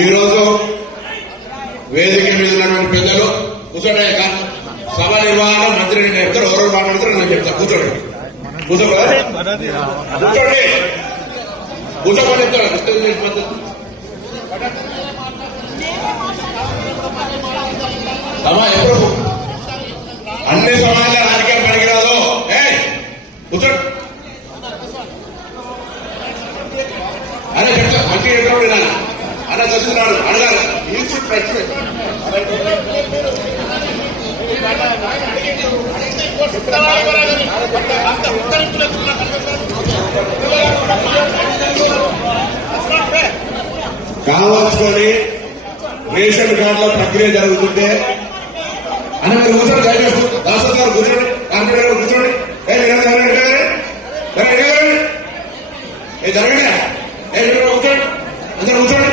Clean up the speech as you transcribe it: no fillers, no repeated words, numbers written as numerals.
ఈరోజు వేదిక మీద ఉన్నటువంటి పెద్దలు కూర్చోండి. సభ నిర్వహణ మంత్రి నేను చెప్తారు, ఎవరు మాట్లాడతారు నేను చెప్తా. కూర్చోండి కూర్చోండి కూర్చోమని చెప్తాడు. సభ ఎప్పుడు అన్ని సమయాల్లో రాజకీయం పనికిరాదు. కూర్చోండి అనే చెప్తా. మంచి చెప్పినప్పుడు నాన్న అలా చూస్తున్నాడు అడగాలి. కావాల్సుకొని రేషన్ కార్డుల ప్రక్రియ జరుగుతుంటే అని మీరు కూర్చోండి. దయచేసి దాసర్ గారు కూర్చోండి, కార్పొరేటర్ గారు కూర్చోండి. జరగండి కూర్చోండి, అందరూ కూర్చోండి.